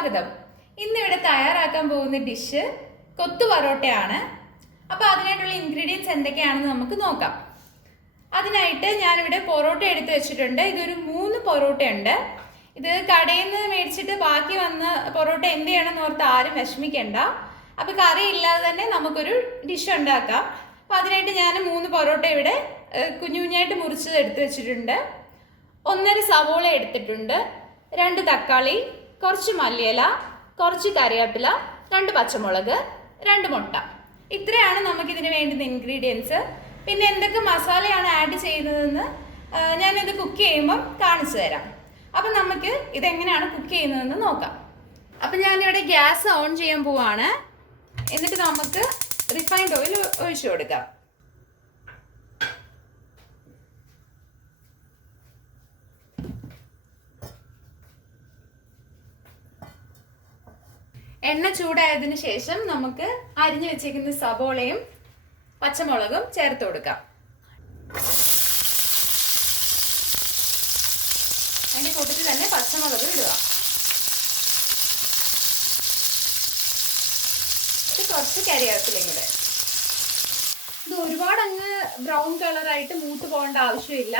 സ്വാഗതം. ഇന്നിവിടെ തയ്യാറാക്കാൻ പോകുന്ന ഡിഷ് കൊത്തു പൊറോട്ടയാണ്. അപ്പോൾ അതിനായിട്ടുള്ള ഇൻഗ്രീഡിയൻസ് എന്തൊക്കെയാണെന്ന് നമുക്ക് നോക്കാം. അതിനായിട്ട് ഞാനിവിടെ പൊറോട്ട എടുത്ത് വെച്ചിട്ടുണ്ട്. ഇതൊരു 3 പൊറോട്ടയുണ്ട്. ഇത് കടയിൽ നിന്ന് മേടിച്ചിട്ട് ബാക്കി വന്ന പൊറോട്ട എന്ത് ചെയ്യണമെന്ന് ഓർത്ത് ആരും വിഷമിക്കണ്ട. അപ്പോൾ കറി ഇല്ലാതെ തന്നെ നമുക്കൊരു ഡിഷ് ഉണ്ടാക്കാം. അപ്പോൾ അതിനായിട്ട് ഞാൻ 3 പൊറോട്ട ഇവിടെ കുഞ്ഞു കുഞ്ഞായിട്ട് മുറിച്ചത് എടുത്ത് വെച്ചിട്ടുണ്ട്. 1.5 സവോള എടുത്തിട്ടുണ്ട്, 2 തക്കാളി, കുറച്ച് മല്ലിയില, കുറച്ച് കറിവേപ്പില, 2 പച്ചമുളക്, 2 മുട്ട. ഇത്രയാണ് നമുക്കിതിന് വേണ്ടുന്ന ഇൻഗ്രീഡിയൻസ്. പിന്നെ എന്തൊക്കെ മസാലയാണ് ആഡ് ചെയ്യുന്നതെന്ന് ഞാനിത് കുക്ക് ചെയ്യുമ്പം കാണിച്ചു തരാം. അപ്പം നമുക്ക് ഇതെങ്ങനെയാണ് കുക്ക് ചെയ്യുന്നതെന്ന് നോക്കാം. അപ്പം ഞാനിവിടെ ഗ്യാസ് ഓൺ ചെയ്യാൻ പോവാണ്. എന്നിട്ട് നമുക്ക് റിഫൈൻഡ് ഓയിൽ ഒഴിച്ചു കൊടുക്കാം. എണ്ണ ചൂടായതിനു ശേഷം നമുക്ക് അരിഞ്ഞു വെച്ചിരിക്കുന്ന സവോളയും പച്ചമുളകും ചേർത്ത് കൊടുക്കാം. അതിന്റെ കൂട്ടത്തിൽ തന്നെ പച്ചമുളക് ഇടുക. കുറച്ച് കറിവേപ്പിലയും കൂടെ. ഇത് ഒരുപാട് അങ്ങ് ബ്രൗൺ കളറായിട്ട് മൂത്ത് പോകേണ്ട ആവശ്യമില്ല.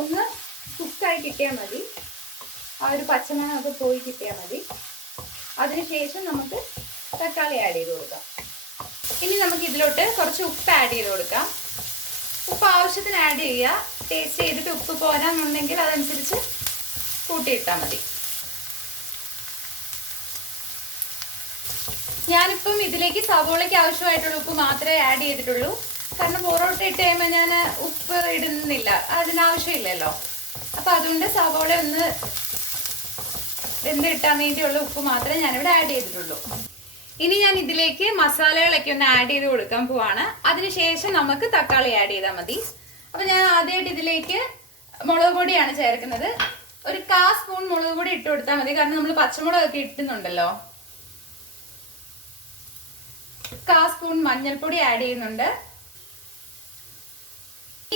ഒന്ന് കുക്കായി കിട്ടിയാൽ മതി. ആ ഒരു പച്ചമണമൊക്കെ പോയി കിട്ടിയാൽ മതി. അതിനുശേഷം നമുക്ക് തക്കാളി ആഡ് ചെയ്ത് കൊടുക്കാം. ഇനി നമുക്ക് ഇതിലോട്ട് കുറച്ച് ഉപ്പ് ആഡ് ചെയ്ത് കൊടുക്കാം. ഉപ്പ് ആവശ്യത്തിന് ആഡ് ചെയ്യുക. ടേസ്റ്റ് ചെയ്തിട്ട് ഉപ്പ് പോരാന്നുണ്ടെങ്കിൽ അതനുസരിച്ച് കൂട്ടിയിട്ടാൽ മതി. ഞാനിപ്പം ഇതിലേക്ക് സവോളയ്ക്ക് ആവശ്യമായിട്ടുള്ള ഉപ്പ് മാത്രമേ ആഡ് ചെയ്തിട്ടുള്ളൂ. കാരണം പൊറോട്ട ഇട്ട് കഴിയുമ്പോൾ ഞാൻ ഉപ്പ് ഇടുന്നില്ല, അതിനാവശ്യമില്ലല്ലോ. അപ്പം അതുകൊണ്ട് സവോള ഒന്ന് വെന്ത് കിട്ടാൻ വേണ്ടിയുള്ള ഉപ്പ് മാത്രമേ ഞാനിവിടെ ആഡ് ചെയ്തിട്ടുള്ളൂ. ഇനി ഞാൻ ഇതിലേക്ക് മസാലകളൊക്കെ ഒന്ന് ആഡ് ചെയ്ത് കൊടുക്കാൻ പോവാണ്. അതിനുശേഷം നമുക്ക് തക്കാളി ആഡ് ചെയ്താൽ മതി. അപ്പം ഞാൻ ആദ്യമായിട്ട് ഇതിലേക്ക് മുളക് പൊടിയാണ് ചേർക്കുന്നത്. ഒരു 1/4 സ്പൂൺ മുളക് പൊടി ഇട്ട് കൊടുത്താൽ മതി. കാരണം നമ്മൾ പച്ചമുളകൊക്കെ ഇട്ടുന്നുണ്ടല്ലോ. 1/4 സ്പൂൺ മഞ്ഞൾപ്പൊടി ആഡ് ചെയ്യുന്നുണ്ട്.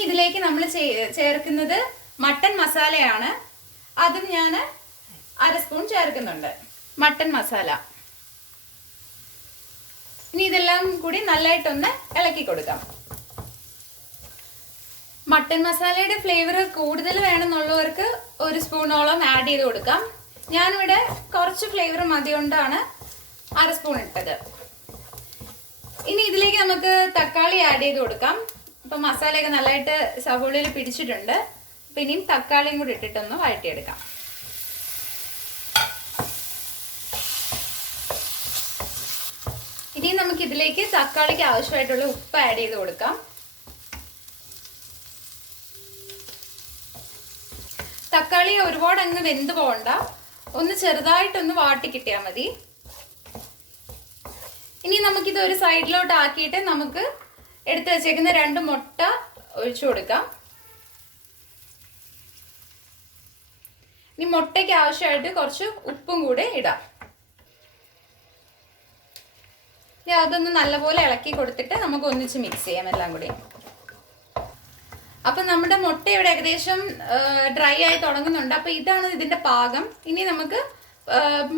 ഇതിലേക്ക് നമ്മൾ ചേർക്കുന്നത് മട്ടൻ മസാലയാണ്. അതും ഞാൻ 1/2 സ്പൂൺ ചേർക്കുന്നുണ്ട്. മട്ടൻ മസാല. ഇനി ഇതെല്ലാം കൂടി നല്ലതായിട്ടൊന്ന് ഇളക്കി കൊടുക്കാം. മട്ടൻ മസാലയുടെ ഫ്ലേവർ കൂടുതൽ വേണമെന്നുള്ളവർക്ക് 1 സ്പൂണോളം ആഡ് ചെയ്ത് കൊടുക്കാം. ഞാനിവിടെ കുറച്ച് ഫ്ലേവർ മതി കൊണ്ടാണ് 1/2 സ്പൂൺ ഇട്ടത്. ഇനി ഇതിലേക്ക് നമുക്ക് തക്കാളി ആഡ് ചെയ്ത് കൊടുക്കാം. അപ്പം മസാലയൊക്കെ നല്ലതായിട്ട് സവോളയിൽ പിടിച്ചിട്ടുണ്ട്. അപ്പം ഇനിയും തക്കാളിയും കൂടി ഇട്ടിട്ടൊന്ന് വഴറ്റിയെടുക്കാം. ഇനി നമുക്ക് ഇതിലേക്ക് തക്കാളിക്ക് ആവശ്യമായിട്ടുള്ള ഉപ്പ് ആഡ് ചെയ്ത് കൊടുക്കാം. തക്കാളി ഒരുപാട് അങ്ങ് വെന്ത് പോകണ്ട, ഒന്ന് ചെറുതായിട്ടൊന്ന് വാട്ടി കിട്ടിയാൽ മതി. ഇനി നമുക്കിത് ഒരു സൈഡിലോട്ട് ആക്കിയിട്ട് നമുക്ക് എടുത്ത് വെച്ചേക്കുന്ന 2 മുട്ട ഒഴിച്ചു കൊടുക്കാം. ഇനി മുട്ടയ്ക്ക് ആവശ്യമായിട്ട് കുറച്ച് ഉപ്പും കൂടെ ഇടാം. അതൊന്ന് നല്ലപോലെ ഇളക്കി കൊടുത്തിട്ട് നമുക്ക് ഒന്നിച്ച് മിക്സ് ചെയ്യാം എല്ലാം കൂടി. അപ്പം നമ്മുടെ മുട്ട ഇവിടെ ഏകദേശം ഡ്രൈ ആയി തുടങ്ങുന്നുണ്ട്. അപ്പം ഇതാണ് ഇതിന്റെ പാകം. ഇനി നമുക്ക്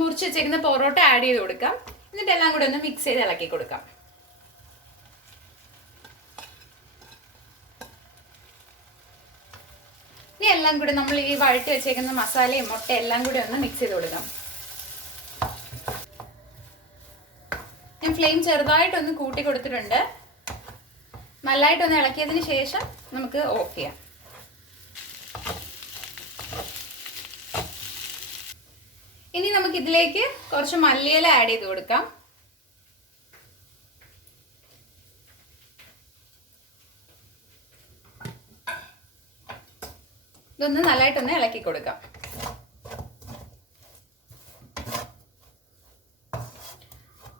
മുറിച്ച് വെച്ചേക്കുന്ന പൊറോട്ട ആഡ് ചെയ്ത് കൊടുക്കാം. എന്നിട്ട് എല്ലാം കൂടി ഒന്ന് മിക്സ് ചെയ്ത് ഇളക്കി കൊടുക്കാം. ഇനി എല്ലാം കൂടി നമ്മൾ ഈ വഴറ്റി വെച്ചേക്കുന്ന മസാലയും മുട്ട എല്ലാം കൂടി ഒന്ന് മിക്സ് ചെയ്ത് കൊടുക്കാം. ഞാൻ ഫ്ലെയിം ചെറുതായിട്ടൊന്ന് കൂട്ടി കൊടുത്തിട്ടുണ്ട്. നല്ലതായിട്ടൊന്ന് ഇളക്കിയതിന് ശേഷം നമുക്ക് ഓഫ് ചെയ്യാം. ഇനി നമുക്ക് ഇതിലേക്ക് കുറച്ച് മല്ലിയില ആഡ് ചെയ്ത് കൊടുക്കാം. ഇതൊന്ന് നല്ലതായിട്ടൊന്ന് ഇളക്കി കൊടുക്കാം.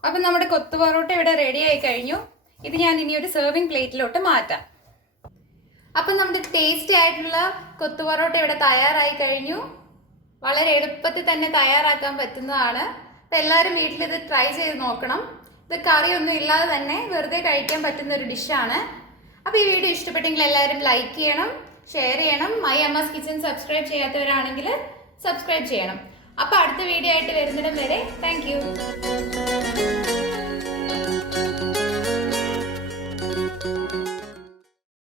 അപ്പം നമ്മുടെ കൊത്തു പൊറോട്ട ഇവിടെ റെഡി ആയി കഴിഞ്ഞു. ഇത് ഞാൻ ഇനി ഒരു സെർവിങ് പ്ലേറ്റിലോട്ട് മാറ്റാം. അപ്പം നമ്മുടെ ടേസ്റ്റി ആയിട്ടുള്ള കൊത്തു പൊറോട്ട ഇവിടെ തയ്യാറായി കഴിഞ്ഞു. വളരെ എളുപ്പത്തിൽ തന്നെ തയ്യാറാക്കാൻ പറ്റുന്നതാണ്. അപ്പം എല്ലാവരും വീട്ടിൽ ഇത് ട്രൈ ചെയ്ത് നോക്കണം. ഇത് കറിയൊന്നും ഇല്ലാതെ തന്നെ വെറുതെ കഴിക്കാൻ പറ്റുന്ന ഒരു ഡിഷാണ്. അപ്പോൾ ഈ വീഡിയോ ഇഷ്ടപ്പെട്ടെങ്കിൽ എല്ലാവരും ലൈക്ക് ചെയ്യണം, ഷെയർ ചെയ്യണം. മൈ അമ്മാസ് കിച്ചൻ സബ്സ്ക്രൈബ് ചെയ്യാത്തവരാണെങ്കിൽ സബ്സ്ക്രൈബ് ചെയ്യണം. അപ്പൊ അടുത്ത വീഡിയോ ആയിട്ട് വരുന്നിടം വരെ താങ്ക് യു.